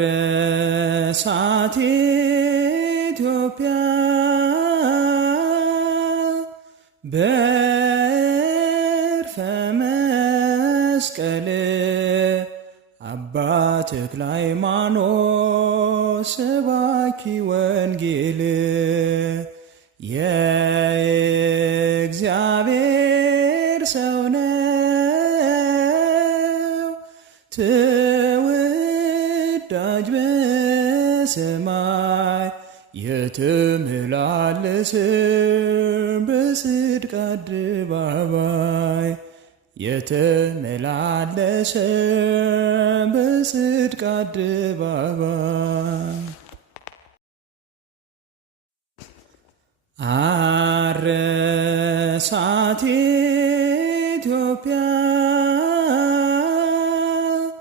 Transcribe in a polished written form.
አረሳት ኢትዮጵያ በዕርፈ መስቀል አባ ተክለ ሃይማኖት ሰባኪ ወንጌል የእግዚአብሔር ሰው ነው ተወዳጅ በሰማይ የተመላለሰ በጽድቅ አደባባይ የተመላለሰ በጽድቅ አደባባይ አረሳት ኢትዮጵያ